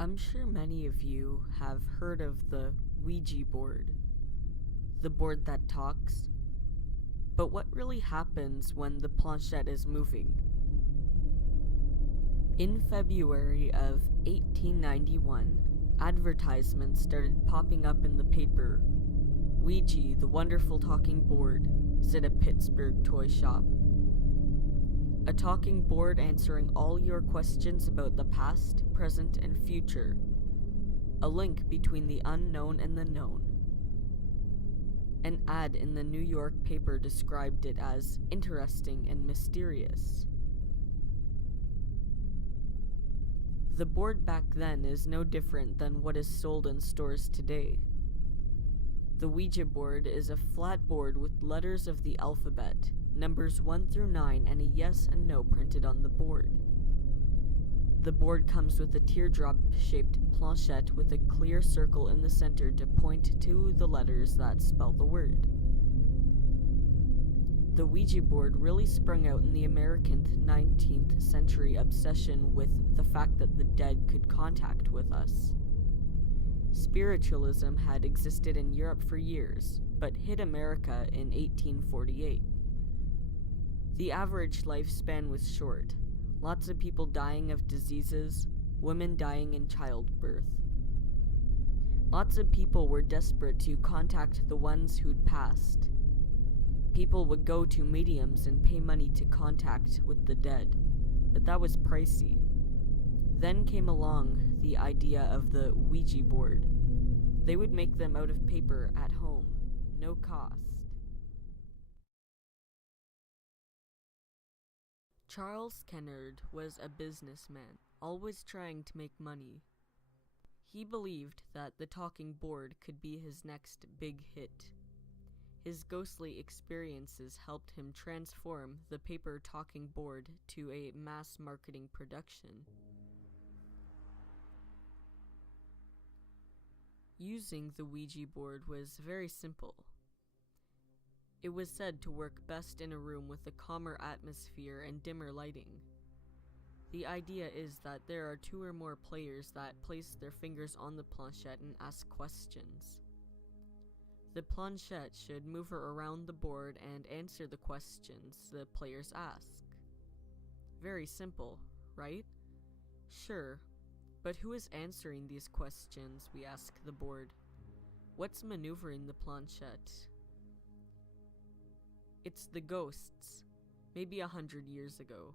I'm sure many of you have heard of the Ouija board, the board that talks. But what really happens when the planchette is moving? In February of 1891, advertisements started popping up in the paper. Ouija, the wonderful talking board, said a Pittsburgh toy shop. A talking board answering all your questions about the past, present, and future. A link between the unknown and the known. An ad in the New York paper described it as interesting and mysterious. The board back then is no different than what is sold in stores today. The Ouija board is a flat board with letters of the alphabet, numbers 1 through 9, and a yes and no printed on the board. The board comes with a teardrop-shaped planchette with a clear circle in the center to point to the letters that spell the word. The Ouija board really sprung out in the American 19th century obsession with the fact that the dead could contact with us. Spiritualism had existed in Europe for years, but hit America in 1848. The average lifespan was short. Lots of people dying of diseases, women dying in childbirth. Lots of people were desperate to contact the ones who'd passed. People would go to mediums and pay money to contact with the dead, but that was pricey. Then came along the idea of the Ouija board. They would make them out of paper at home, no cost. Charles Kennard was a businessman, always trying to make money. He believed that the talking board could be his next big hit. His ghostly experiences helped him transform the paper talking board to a mass marketing production. Using the Ouija board was very simple. It was said to work best in a room with a calmer atmosphere and dimmer lighting. The idea is that there are 2 or more players that place their fingers on the planchette and ask questions. The planchette should move around the board and answer the questions the players ask. Very simple, right? Sure, but who is answering these questions, we ask the board. What's maneuvering the planchette? It's the ghosts, maybe 100 years ago.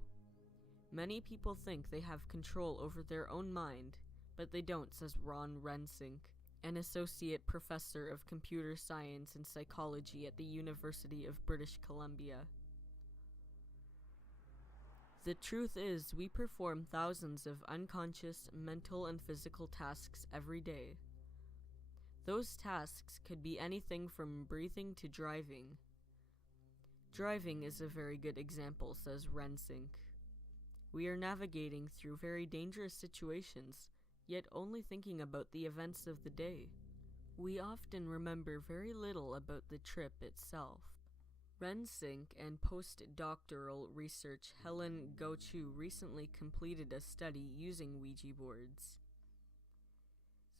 Many people think they have control over their own mind, but they don't, says Ron Rensink, an associate professor of computer science and psychology at the University of British Columbia. The truth is, we perform thousands of unconscious mental and physical tasks every day. Those tasks could be anything from breathing to driving. Driving is a very good example, says Rensink. We are navigating through very dangerous situations, yet only thinking about the events of the day. We often remember very little about the trip itself. Rensink and postdoctoral research Helen Gochu recently completed a study using Ouija boards.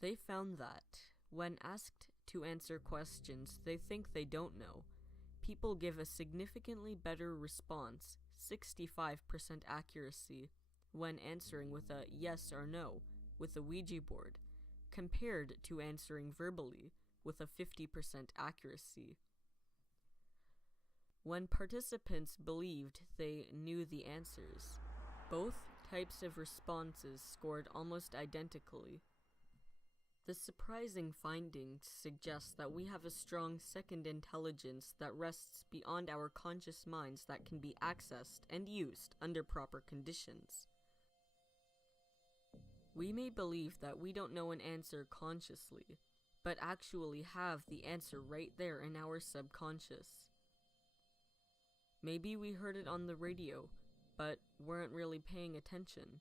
They found that, when asked to answer questions they think they don't know, people give a significantly better response, 65% accuracy, when answering with a yes or no with a Ouija board, compared to answering verbally with a 50% accuracy. When participants believed they knew the answers, both types of responses scored almost identically. The surprising findings suggest that we have a strong second intelligence that rests beyond our conscious minds that can be accessed and used under proper conditions. We may believe that we don't know an answer consciously, but actually have the answer right there in our subconscious. Maybe we heard it on the radio, but weren't really paying attention.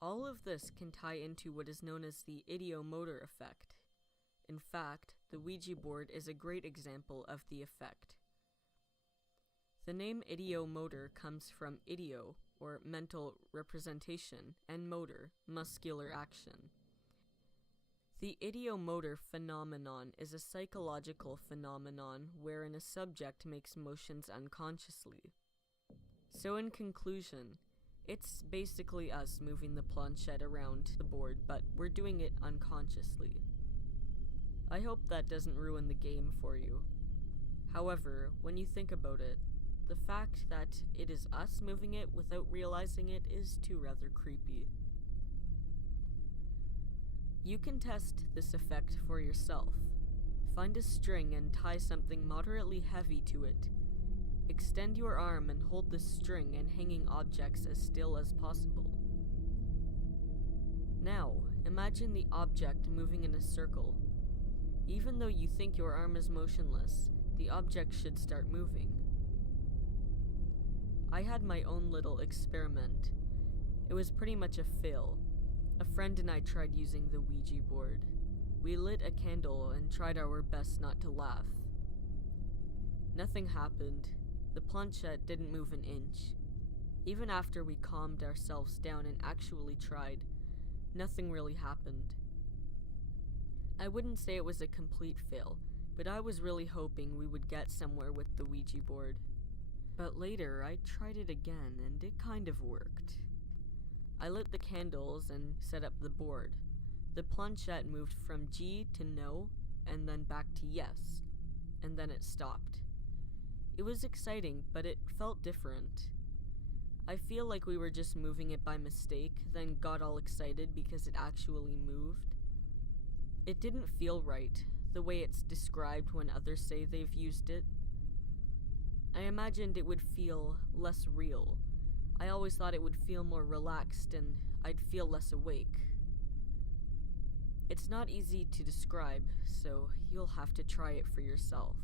All of this can tie into what is known as the ideomotor effect. In fact, the Ouija board is a great example of the effect. The name ideomotor comes from ideo, or mental representation, and motor, muscular action. The ideomotor phenomenon is a psychological phenomenon wherein a subject makes motions unconsciously. So in conclusion, it's basically us moving the planchette around the board, but we're doing it unconsciously. I hope that doesn't ruin the game for you. However, when you think about it, the fact that it is us moving it without realizing it is too rather creepy. You can test this effect for yourself. Find a string and tie something moderately heavy to it. Extend your arm and hold the string and hanging objects as still as possible. Now, imagine the object moving in a circle. Even though you think your arm is motionless, the object should start moving. I had my own little experiment. It was pretty much a fail. A friend and I tried using the Ouija board. We lit a candle and tried our best not to laugh. Nothing happened. The planchette didn't move an inch. Even after we calmed ourselves down and actually tried, nothing really happened. I wouldn't say it was a complete fail, but I was really hoping we would get somewhere with the Ouija board. But later, I tried it again, and it kind of worked. I lit the candles and set up the board. The planchette moved from G to no, and then back to yes, and then it stopped. It was exciting, but it felt different. I feel like we were just moving it by mistake, then got all excited because it actually moved. It didn't feel right, the way it's described when others say they've used it. I imagined it would feel less real. I always thought it would feel more relaxed and I'd feel less awake. It's not easy to describe, so you'll have to try it for yourself.